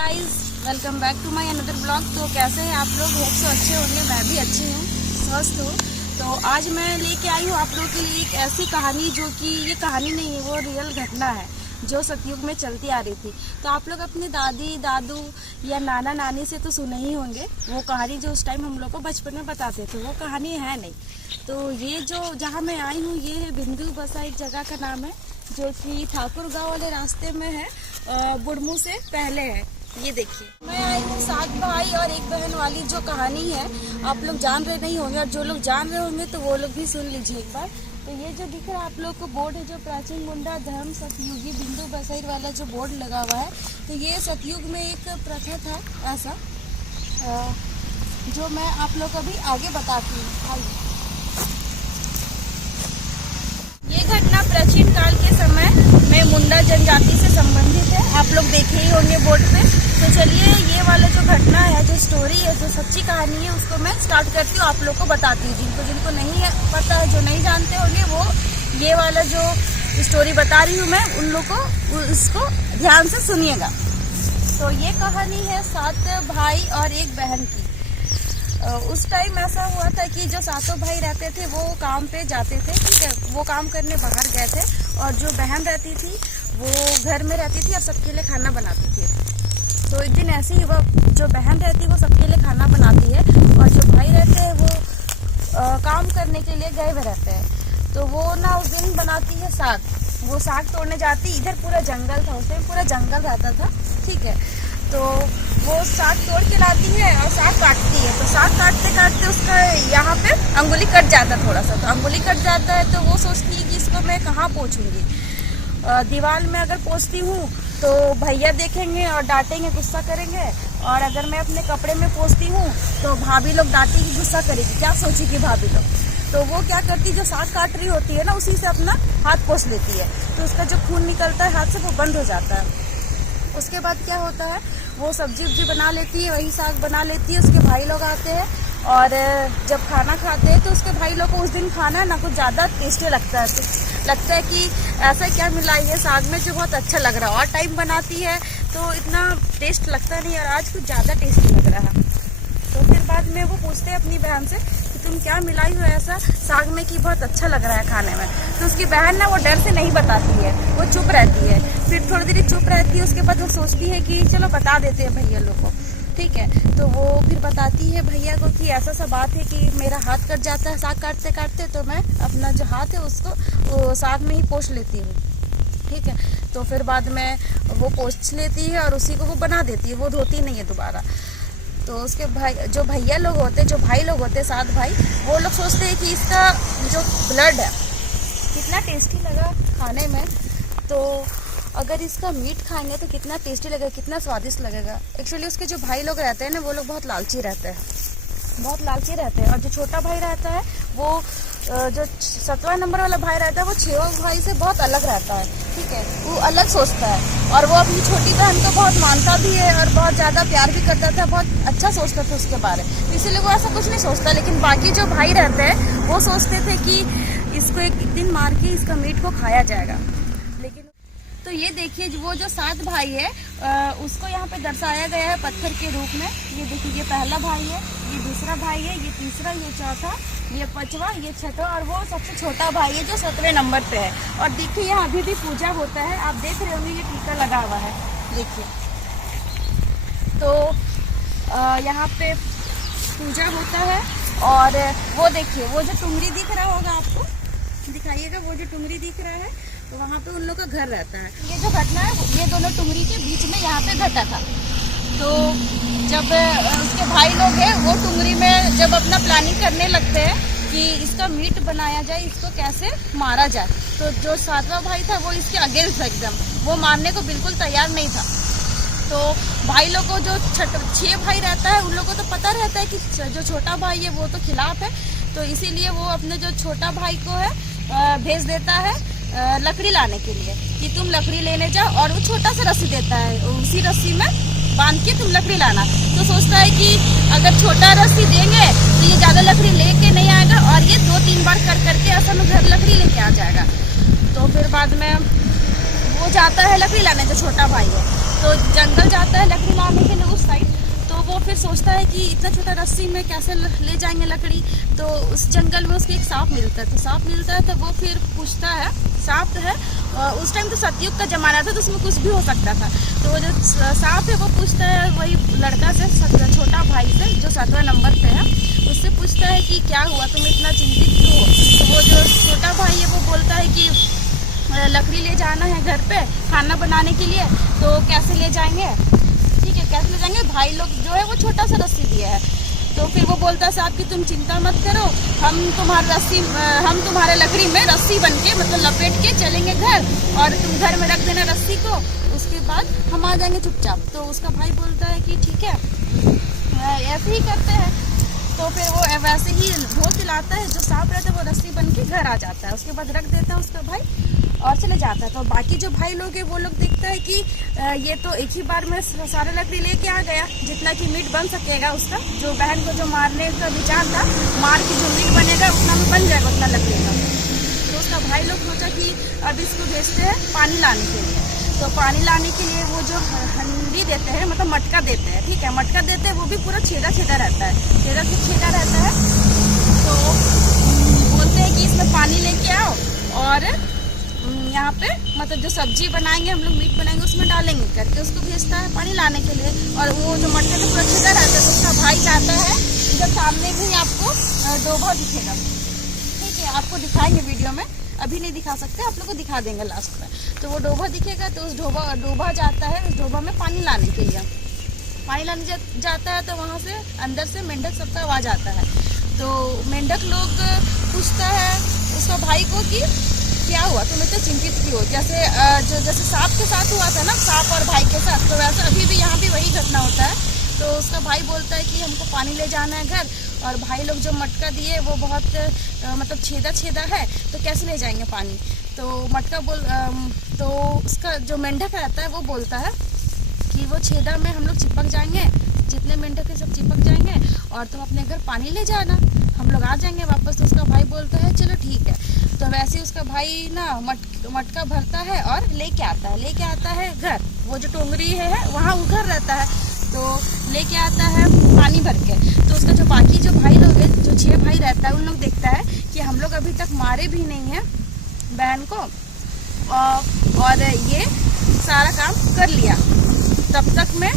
Guys, welcome back to my another blog. तो कैसे हैं आप लोग? होप सो अच्छे होंगे। मैं भी अच्छी हूँ, स्वस्थ हूँ। तो आज मैं लेके आई हूँ आप लोगों के लिए एक ऐसी कहानी जो कि ये कहानी नहीं है, वो रियल घटना है जो सतयुग में चलती आ रही थी। तो आप लोग अपने दादी दादू या नाना नानी से तो सुने ही होंगे वो कहानी जो उस टाइम हम लोग को बचपन में बताते थे। वो कहानी है नहीं। तो ये जो जहाँ मैं आई हूँ ये है बिंदु बसा, एक जगह का नाम है जो कि ठाकुर गाँव वाले रास्ते में है, बुढ़मू से पहले है। ये देखिए, मैं आई हूँ 7 भाई और 1 बहन वाली जो कहानी है आप लोग जान रहे नहीं होंगे, और जो लोग जान रहे होंगे तो वो लोग भी सुन लीजिए एक बार। तो ये जो दिख रहा है आप लोग को बोर्ड है, जो प्राचीन मुंडा धर्म सतयुगी बिंदु बसैर वाला जो बोर्ड लगा हुआ है, तो ये सतयुग में एक प्रथा था ऐसा, जो मैं आप लोग को अभी आगे बताती हूँ। ये घटना प्राचीन काल के समय में मुंडा जनजाति से संबंधित है। आप लोग देखे ही होंगे बोर्ड पे। तो चलिए ये वाला जो घटना है, जो स्टोरी है, जो सच्ची कहानी है, उसको मैं स्टार्ट करती हूँ, आप लोग को बताती हूँ। जिनको नहीं है पता है, जो नहीं जानते होंगे, वो ये वाला जो स्टोरी बता रही हूँ मैं, उन लोग को इसको ध्यान से सुनिएगा। तो ये कहानी है 7 भाई और 1 बहन की। उस टाइम ऐसा हुआ था कि जो 7 भाई रहते थे वो काम पे जाते थे, ठीक है, वो काम करने बाहर गए थे, और जो बहन रहती थी वो घर में रहती थी और सबके लिए खाना बनाती थी। तो एक दिन ऐसे ही हुआ, जो बहन रहती है वो सबके लिए खाना बनाती है, और जो भाई रहते हैं वो काम करने के लिए गए हुए रहते हैं। तो वो ना उस दिन बनाती है साग। वो साग तोड़ने जाती, इधर पूरा जंगल था, उस टाइम पूरा जंगल रहता था, ठीक है। तो वो साग तोड़ के लाती है और साग काटती है। तो साग काटते काटते उसका यहाँ पे अंगुली कट जाता है थोड़ा सा। तो अंगुली कट जाता है तो वो सोचती है कि इसको मैं कहाँ पोंछूंगी। दीवार में अगर पोंछती हूँ तो भैया देखेंगे और डांटेंगे, गुस्सा करेंगे, और अगर मैं अपने कपड़े में पोंछती हूँ तो भाभी लोग डांटेगी, गुस्सा करेगी, क्या सोचेगी भाभी लोग। तो वो क्या करती, जो साग काट रही होती है ना, उसी से अपना हाथ पोंछ लेती है। तो उसका जो खून निकलता है हाथ से वो बंद हो जाता है। उसके बाद क्या होता है, वो सब्जी उब्जी बना लेती है, वही साग बना लेती है। उसके भाई लोग आते हैं और जब खाना खाते हैं तो उसके भाई लोग को उस दिन खाना ना कुछ ज़्यादा टेस्टी लगता है। तो लगता है कि ऐसा क्या मिला है साग में जो बहुत अच्छा लग रहा है, और टाइम बनाती है तो इतना टेस्ट लगता नहीं, और आज कुछ ज़्यादा टेस्टी लग रहा है। तो फिर बाद में वो पूछते हैं अपनी बहन से कि तुम क्या मिलाई हो ऐसा साग में कि बहुत अच्छा लग रहा है खाने में। तो उसकी बहन ना वो डर से नहीं बताती है, वो चुप रहती है। फिर थोड़ी देर चुप रहती है, उसके बाद वो सोचती है कि चलो बता देते हैं भैया लोग को, ठीक है। तो वो फिर बताती है भैया को कि ऐसा सा बात है कि मेरा हाथ कट जाता है साग काटते काटते, तो मैं अपना जो हाथ है उसको वो साग में ही पोंछ लेती हूँ, ठीक है। तो फिर बाद में वो पोंछ लेती है और उसी को वो बना देती है, वो धोती नहीं है दोबारा। तो उसके भाई, जो भैया लोग होते, जो भाई लोग होते 7 भाई, वो लोग सोचते हैं कि इसका जो ब्लड है कितना टेस्टी लगा खाने में, तो अगर इसका मीट खाएंगे तो कितना टेस्टी लगेगा, कितना स्वादिष्ट लगेगा। एक्चुअली उसके जो भाई लोग रहते हैं ना, वो लोग बहुत लालची रहते हैं, बहुत लालची रहते हैं। और जो छोटा भाई रहता है वो जो 7वां नंबर वाला भाई रहता है, वो 6वां भाई से बहुत अलग रहता है, ठीक है। वो अलग सोचता है, और वो अपनी छोटी बहन को बहुत मानता भी है और बहुत ज़्यादा प्यार भी करता था, बहुत अच्छा सोचता था उसके बारे में, इसीलिए वो ऐसा कुछ नहीं सोचता। लेकिन बाकी जो भाई रहते हैं वो सोचते थे कि इसको एक दिन मार के इसका मीट को खाया जाएगा। लेकिन तो ये देखिए, वो जो 7 भाई है उसको यहाँ पे दर्शाया गया है पत्थर के रूप में। ये देखिए, ये पहला भाई है, ये दूसरा भाई है, ये तीसरा, ये चौथा, ये 5वां, ये 6वां, और वो सबसे छोटा भाई है जो 7वें नंबर पे है। और देखिए यहाँ अभी भी पूजा होता है, आप देख रहे होंगे, ये टीका लगा हुआ है, देखिए। तो यहाँ पे पूजा होता है, और वो देखिए, वो जो टुंगरी दिख रहा होगा आपको, दिखाइएगा, वो जो टुंगरी दिख रहा है, तो वहाँ पे उन लोग का घर रहता है। ये जो घटना है ये दोनों टुंगरी के बीच में यहाँ पे घटा था। तो जब उसके भाई लोग हैं वो टुंगरी में जब अपना प्लानिंग करने लगते हैं कि इसका मीट बनाया जाए, इसको कैसे मारा जाए, तो जो 7वां भाई था वो इसके अगेंस्ट एकदम, वो मारने को बिल्कुल तैयार नहीं था। तो भाई लोग को, जो 6 भाई रहता है, उन लोगों को तो पता रहता है कि जो छोटा भाई है वो तो खिलाफ है, तो इसीलिए वो अपने जो छोटा भाई को है भेज देता है लकड़ी लाने के लिए कि तुम लकड़ी लेने जाओ, और वो छोटा सा रस्सी देता है, उसी रस्सी में बांध के तुम लकड़ी लाना। तो सोचता है कि अगर छोटा रस्सी देंगे तो ये ज़्यादा लकड़ी लेके नहीं आएगा, और ये 2-3 बार कर करके ऐसा में घर लकड़ी लेके आ जाएगा। तो फिर बाद में वो जाता है लकड़ी लाने, जो छोटा भाई है, तो जंगल जाता है लकड़ी लाने। सोचता है कि इतना छोटा रस्सी में कैसे ले जाएंगे लकड़ी। तो उस जंगल में उसको एक सांप मिलता है, तो सांप मिलता है तो वो फिर पूछता है, सांप है उस टाइम तो सतयुग का जमाना था तो उसमें कुछ भी हो सकता था। तो वो जो सांप है वो पूछता है वही लड़का से, छोटा भाई से जो 7वां नंबर पे है, उससे पूछता है कि क्या हुआ, तुम इतना चिंतित क्यों हो। तो वो जो छोटा भाई है वो बोलता है कि लकड़ी ले जाना है घर पे खाना बनाने के लिए, तो कैसे ले जाएंगे, ठीक है कैसे ले जाएंगे, भाई लोग जो है वो छोटा सा रस्सी दिया है। तो फिर वो बोलता है साहब कि तुम चिंता मत करो, हम तुम्हारे लकड़ी में रस्सी बन के मतलब लपेट के चलेंगे घर, और तुम घर में रख देना रस्सी को, उसके बाद हम आ जाएंगे चुपचाप। तो उसका भाई बोलता है कि ठीक है ऐसे ही करते हैं। तो फिर वो वैसे ही ढो दिलाता है, जो सांप रहता है वो रस्सी बन के घर आ जाता है, उसके बाद रख देता है उसका भाई और चले जाता है। तो बाकी जो भाई लोग हैं वो लोग देखता है कि ये तो एक ही बार में सारे लकड़ी लेके आ गया, जितना कि मीट बन सकेगा उसका, जो बहन को जो मारने का विचार था, मार के जो मीट बनेगा उतना में बन जाएगा उतना लकड़ी का। तो उसका भाई लोग सोचा कि अब इसको भेजते हैं पानी लाने के लिए। तो पानी लाने के लिए वो जो हंडी देते हैं मतलब मटका देते हैं, ठीक है मटका देते हैं, वो भी पूरा छेदा छेदा रहता है, छेदा से छेदा रहता है। तो बोलते हैं कि इसमें पानी लेके आओ और यहाँ पे मतलब जो सब्जी बनाएंगे हम लोग मीट बनाएंगे उसमें डालेंगे करके उसको भेजता है पानी लाने के लिए। और वो जो मटका तो पूरा छेदा रहता है, तो उसका भाई जाता है, इधर सामने भी आपको डोभा दिखेगा, ठीक है आपको दिखाएंगे वीडियो में, अभी नहीं दिखा सकते, आप लोग को दिखा देंगे लास्ट में। तो वो डोभा दिखेगा, तो उस डोभा जाता है, उस डोभा में पानी लाने के लिए पानी लाने जाता है। तो वहाँ से अंदर से मेंढक सबका आवाज़ आता है। तो मेंढक लोग पूछता है उसका भाई को कि क्या हुआ, तुम इतना चिंतित क्यों हो, जैसे सांप के साथ हुआ था ना, सांप और भाई के साथ, तो वैसे अभी भी यहाँ भी वही घटना होता है। तो उसका भाई बोलता है कि हमको पानी ले जाना है घर, और भाई लोग जो मटका दिए वो बहुत मतलब छेदा है, तो कैसे ले जाएंगे पानी। तो तो उसका जो मेंढक रहता है वो बोलता है कि वो छेदा में हम लोग चिपक जाएंगे, जितने मेंढक के सब चिपक जाएंगे, और तुम अपने घर पानी ले जाना, हम लोग आ जाएंगे वापस। तो उसका भाई बोलता है चलो ठीक है। तो वैसे ही उसका भाई ना मटका भरता है और लेके आता है घर, वो जो टोंगरी है वहाँ वो घर रहता है, तो लेके आता है पानी भर के। तो उसका जो बाकी जो भाई लोग हैं, जो 6 भाई रहता है, उन लोग देखता है कि हम लोग अभी तक मारे भी नहीं हैं बहन को, और ये सारा काम कर लिया। तब तक में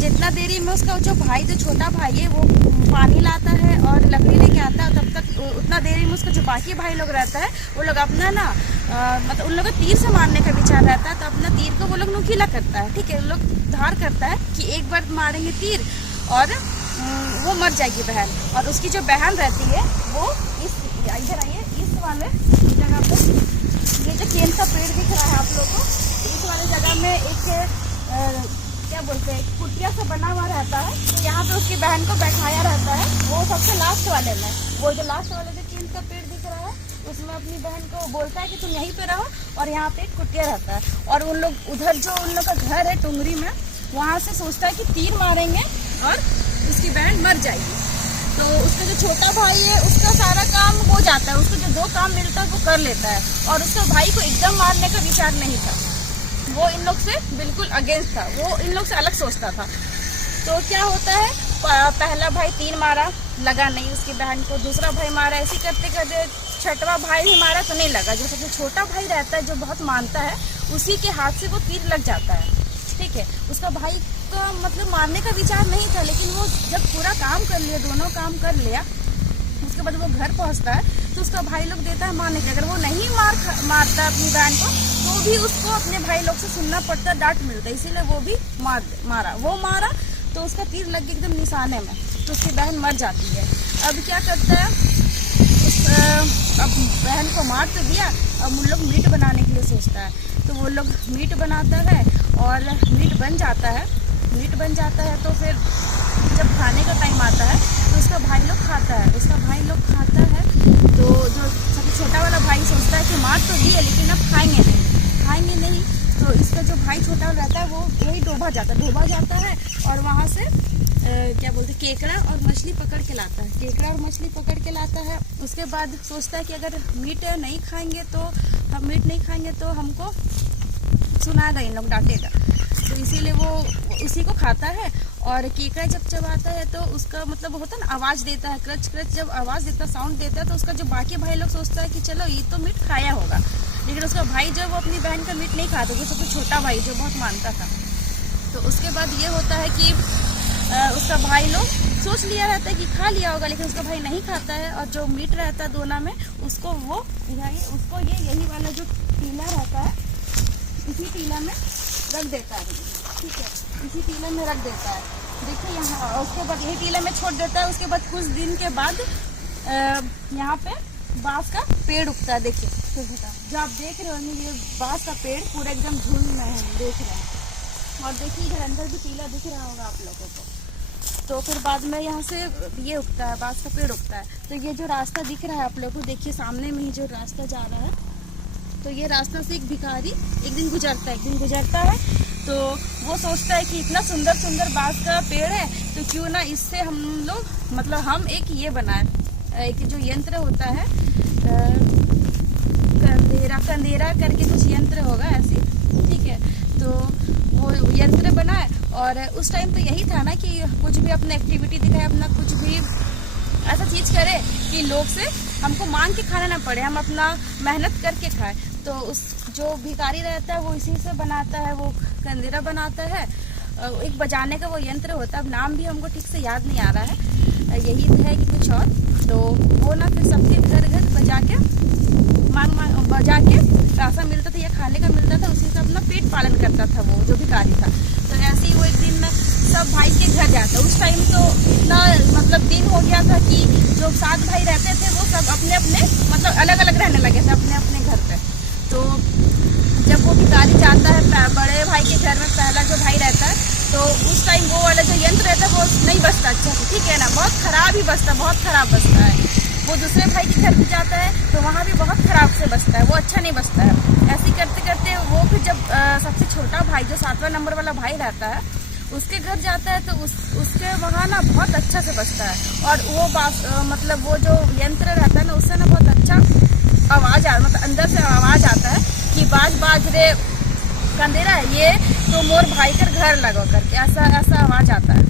जितना देरी में उसका जो भाई जो छोटा भाई है वो पानी लाता है और लकड़ी लेके आता है, तब तक उतना देरी में उसका जो बाकी भाई लोग रहता है वो लोग अपना ना मतलब उन लोगों को तीर से मारने का विचार रहता है। तो अपना तीर को वो लोग नुकीला करता है, ठीक है, लोग धार करता है कि एक बार मारेंगे तीर और वो मर जाएगी बहन। और उसकी जो बहन रहती है वो इधर आइए, इस वाले जगह पे, ये जो केन का पेड़ दिख रहा है आप लोग को, इस वाले जगह में एक क्या बोलते हैं कुटिया सा बना हुआ रहता है। तो यहाँ पे उसकी बहन को बैठाया रहता है, वो सबसे लास्ट वाले में, वो जो लास्ट वाले जो केन का पेड़ दिख रहा है उसमें अपनी बहन को बोलता है कि तुम यहीं पे रहो, और यहाँ पे एक कुटिया रहता है। और उन लोग उधर जो उन लोग का घर है टुंगरी में, वहाँ से सोचता है कि तीर मारेंगे और उसकी बहन मर जाएगी। तो उसका जो छोटा भाई है उसका सारा काम हो जाता है, उसको जो 2 काम मिलता है वो कर लेता है, और उसका भाई को एकदम मारने का विचार नहीं था, वो इन लोग से बिल्कुल अगेंस्ट था, वो इन लोग से अलग सोचता था। तो क्या होता है, पहला भाई तीर मारा, लगा नहीं उसकी बहन को, दूसरा भाई मारा, ऐसे करते करते 6वां भाई भी मारा तो नहीं लगा। जो सबसे छोटा भाई रहता है जो बहुत मानता है, उसी के हाथ से वो तीर लग जाता है, ठीक है। उसका भाई का मतलब मारने का विचार नहीं था, लेकिन वो जब पूरा काम कर लिया, दोनों काम कर लिया, उसके बाद वो घर पहुंचता है तो उसका भाई लोग देता है मारने के। अगर वो नहीं मारता अपनी बहन को तो भी उसको अपने भाई लोग से सुनना पड़ता, डांट मिलता, इसीलिए वो भी मारा तो उसका तीर लग गया एकदम निशाने में, तो उसकी बहन मर जाती है। अब क्या करता है, अब बहन को मार तो दिया, अब उन लोग मीट बनाने के लिए सोचता है। तो वो लोग मीट बनाता है और मीट बन जाता है। तो फिर जब खाने का टाइम आता है तो उसका भाई लोग खाता है, तो जो सबसे छोटा वाला भाई सोचता है कि मार तो दिए लेकिन अब खाएंगे नहीं। तो इसका जो भाई छोटा वाला रहता है वो वही डोभा जाता है और वहाँ से क्या बोलते केकड़ा और मछली पकड़ के लाता है। उसके बाद सोचता है कि अगर मीट नहीं खाएंगे तो हमको सुनाएगा, इन लोग डांटेगा। तो इसीलिए वो उसी को खाता है। और केकड़ा जब चबाता है तो उसका मतलब होता है ना, आवाज़ देता है, क्रच क्रच जब आवाज़ देता है, साउंड देता है, तो उसका जो बाकी भाई लोग सोचता है कि चलो ये तो मीट खाया होगा। लेकिन उसका भाई जो वो अपनी बहन का मीट नहीं खाता, वो सबसे छोटा भाई जो बहुत मानता था। तो उसके बाद ये होता है कि उसका भाई लोग सोच लिया रहता है कि खा लिया होगा, लेकिन उसका भाई नहीं खाता है। और जो मीट रहता है दोना में, उसको वो उसको यही वाला जो टीला रहता है, इसी टीला में रख देता है। ठीक है, इसी टीला में रख देता है। देखिए यहाँ, उसके बाद यही टीला में छोड़ देता है। उसके बाद कुछ दिन के बाद यहाँ पे बांस का पेड़ उगता है। देखिए जो आप देख रहे हो, ये बांस का पेड़ पूरा एकदम झुंड में है, देख रहे हैं। और देखिए इधर अंदर भी टीला दिख रहा होगा आप लोगों को। तो फिर बाद में यहाँ से ये उगता है, बांस का पेड़ उगता है। तो ये जो रास्ता दिख रहा है आप लोगों को, देखिए सामने में ही जो रास्ता जा रहा है, तो ये रास्ता से एक भिखारी एक दिन गुजरता है। तो वो सोचता है कि इतना सुंदर सुंदर बांस का पेड़ है, तो क्यों ना इससे हम लोग मतलब हम एक ये बनाए, एक जो यंत्र होता है, कंदेरा करके कुछ यंत्र होगा ऐसी। ठीक है, तो वो यंत्र बनाए। और उस टाइम तो यही था ना कि कुछ भी अपना एक्टिविटी दिखाए, अपना कुछ भी ऐसा चीज़ करे कि लोग से हमको मांग के खाना ना पड़े, हम अपना मेहनत करके खाएं। तो उस जो भिखारी रहता है वो इसी से बनाता है, वो कंदेरा बनाता है। एक बजाने का वो यंत्र होता है, अब नाम भी हमको ठीक से याद नहीं आ रहा है, यही है कि कुछ और। तो वो ना फिर सबके घर घर बजा के बजा के पैसा मिलता था या खाने का मिलता था, उसी से अपना पेट पालन करता था वो जो भिखारी था। तो ऐसे ही वो एक दिन सब भाई के घर जाता। उस टाइम तो इतना मतलब दिन हो गया था कि जो 7 भाई रहते थे वो सब अपने अपने मतलब अलग अलग रहने लगे थे अपने अपने घर पे। तो जब वो भिखारी जाता है बड़े भाई के घर में, पहला जो भाई रहता है, तो उस टाइम वो वाला जो यंत्र रहता है वो नहीं बजता अच्छा से। ठीक है ना, बहुत खराब ही बजता, बहुत खराब बजता है। वो दूसरे भाई के घर भी जाता है तो वहाँ भी बहुत खराब से बजता है, वो अच्छा नहीं बजता है। ऐसे करते करते वो फिर जब सबसे छोटा भाई जो 7वां नंबर वाला भाई रहता है, उसके घर जाता है तो उसके वहाँ ना बहुत अच्छा से बजता है। और वो मतलब वो जो यंत्र रहता है ना, उससे ना बहुत अच्छा आवाज़ मतलब अंदर से आवाज़ आता है कि बाज रे कंदेरा है ये तो मोर भाई कर घर लगो करके, ऐसा आवाज़ आता है।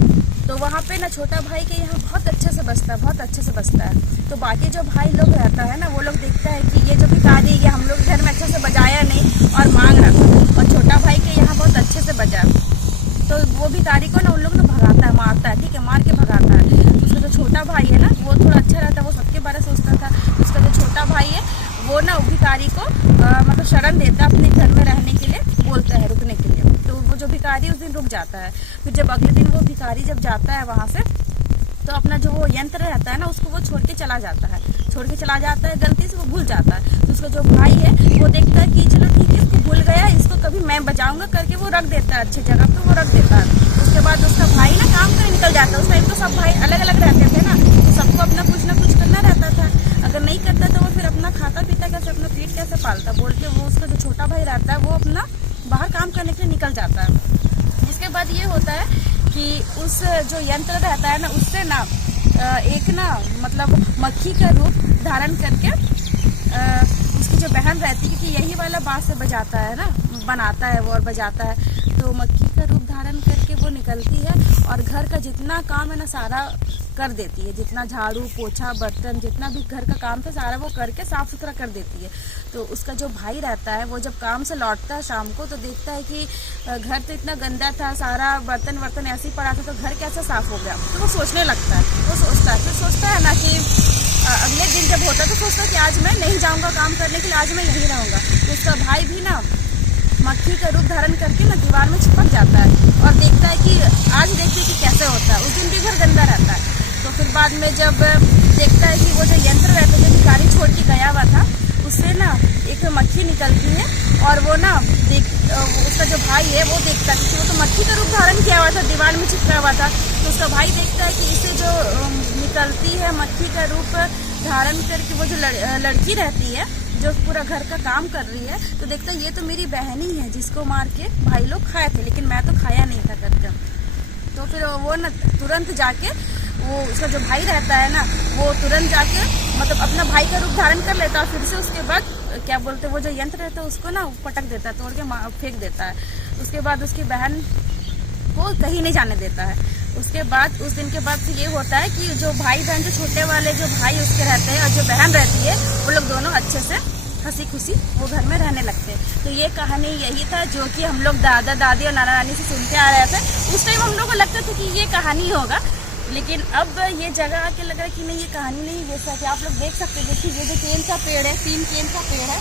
तो वहाँ पे ना छोटा भाई के यहाँ बहुत अच्छे से बजता है, बहुत अच्छे से बजता है। तो बाकी जो भाई लोग रहता है ना, वो लोग देखता है कि ये जो भिखारी ये हम लोग घर में अच्छे से बजाया नहीं और मांग रहा था, और छोटा भाई के यहाँ बहुत अच्छे से बजा। तो वो भिखारी को ना उन लोग ना भगाता है, मारता है। ठीक है, मार के भगाता है। उसका जो छोटा भाई है ना, वो थोड़ा अच्छा रहता है, वो सबके बारे में सोचता था। उसका जो छोटा भाई है वो ना भिखारी को मतलब शरण देता है, अपने घर में रहने के लिए बोलता है, रुकने के लिए। तो वो जो भिखारी उस दिन रुक जाता है। फिर जब अगले दिन वो भिखारी जब जाता है वहाँ से, तो अपना जो वो यंत्र रहता है ना, उसको वो छोड़ के चला जाता है, गलती से वो भूल जाता है। तो उसका जो भाई है वो देखता है कि चलो ठीक है, इसको भूल गया, इसको कभी मैं बजाऊंगा करके वो रख देता है अच्छी जगह पे, वो रख देता है। उसके बाद उसका भाई ना काम करने निकल जाता है। उस टाइम तो सब भाई अलग अलग रहते थे ना, तो सबको अपना कुछ ना कुछ करना रहता था। अगर नहीं करता तो वो फिर अपना खाता पीता कैसे, अपना पेट कैसे पालता, बोल के वो उसका जो छोटा भाई रहता है वो अपना बाहर काम करने के लिए निकल जाता है। इसके बाद ये होता है कि उस जो यंत्र रहता है ना, उससे ना एक ना मतलब मक्खी का रूप धारण करके उसकी जो बहन रहती है, क्योंकि यही वाला बांस से बजाता है ना, बनाता है वो और बजाता है, तो मक्खी का रूप धारण करके वो निकलती है और घर का जितना काम है ना सारा कर देती है। जितना झाड़ू पोछा बर्तन जितना भी घर का काम था सारा वो करके साफ सुथरा कर देती है। तो उसका जो भाई रहता है वो जब काम से लौटता है शाम को, तो देखता है कि घर तो इतना गंदा था, सारा बर्तन वर्तन ऐसे ही पड़ा था, तो घर कैसा साफ हो गया। तो वो सोचने लगता है, वो सोचता है, फिर सोचता है ना कि अगले दिन जब होता है तो सोचता है कि आज मैं नहीं जाऊँगा काम करने के लिए, आज मैं यहीं रहूँगा। तो उसका भाई भी ना मक्खी का रूप धारण करके ना दीवार में चिपक जाता है और देखता है कि आज देखिए कि कैसे होता है। उस दिन भी घर गंदा रहता है। तो फिर बाद में जब देखता है कि वो जो यंत्र रहता है जो भिखारी छोड़ के गया हुआ था, उससे ना एक मक्खी निकलती है और वो ना उसका जो भाई है वो देखता है कि वो तो मक्खी का रूप धारण किया हुआ था, दीवार में चिपका हुआ था। तो उसका भाई देखता है कि इससे जो निकलती है मक्खी का रूप धारण करके वो जो लड़की रहती है जो पूरा घर का काम कर रही है, तो देखता है ये तो मेरी बहन ही है जिसको मार के भाई लोग खाए थे, लेकिन मैं तो खाया नहीं था करके। तो फिर वो ना तुरंत जाके वो उसका जो भाई रहता है ना, वो तुरंत जाके मतलब अपना भाई का रूप धारण कर लेता है। फिर से उसके बाद क्या बोलते हैं वो जो यंत्र रहता है उसको ना पटक देता है, तोड़ के फेंक देता है। उसके बाद उसकी बहन को कहीं नहीं जाने देता है। उसके बाद उस दिन के बाद फिर ये होता है कि जो भाई बहन, जो छोटे वाले जो भाई उसके रहते हैं और जो बहन रहती है, वो लोग दोनों अच्छे से हंसी खुशी वो घर में रहने लगते हैं। तो ये कहानी यही था जो कि हम लोग दादा दादी और नाना नानी से सुनते आ रहे थे। उस टाइम हम लोग को लगता था कि ये कहानी होगा, लेकिन अब ये जगह आके लगा कि नहीं, ये कहानी नहीं, जैसा कि आप लोग देख सकते हैं। देखिए ये जो केन का पेड़ है, 3 केन का पेड़ है,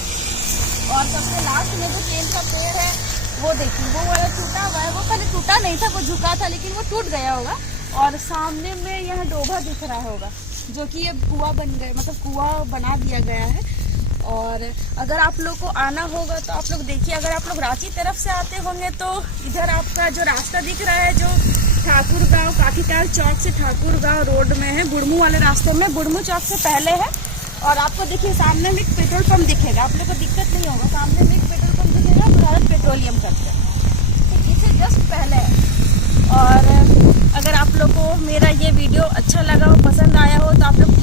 और सबसे लास्ट में जो केन का पेड़ है वो देखिए वो वाला टूटा हुआ है। वो पहले टूटा नहीं था, वो झुका था, लेकिन वो टूट गया होगा। और सामने में यह डोभा दिख रहा होगा जो कि ये कुआं बन गया, मतलब कुआं बना दिया गया है। और अगर आप लोग को आना होगा तो आप लोग देखिए, अगर आप लोग रांची तरफ से आते होंगे तो इधर आपका जो रास्ता दिख रहा है जो ठाकुर गांव, काठीटाल चौक से ठाकुर गांव रोड में है, बुढ़मू वाले रास्ते में, बुढ़मू चौक से पहले है। और आपको देखिए सामने में एक पेट्रोल पंप दिखेगा, आप लोग को दिक्कत नहीं होगा, सामने में एक पेट्रोल पंप दिखेगा, भारत पेट्रोलियम करके, इससे जस्ट पहले है। और अगर आप लोग को मेरा ये वीडियो अच्छा लगा हो, पसंद आया हो, तो आप लोग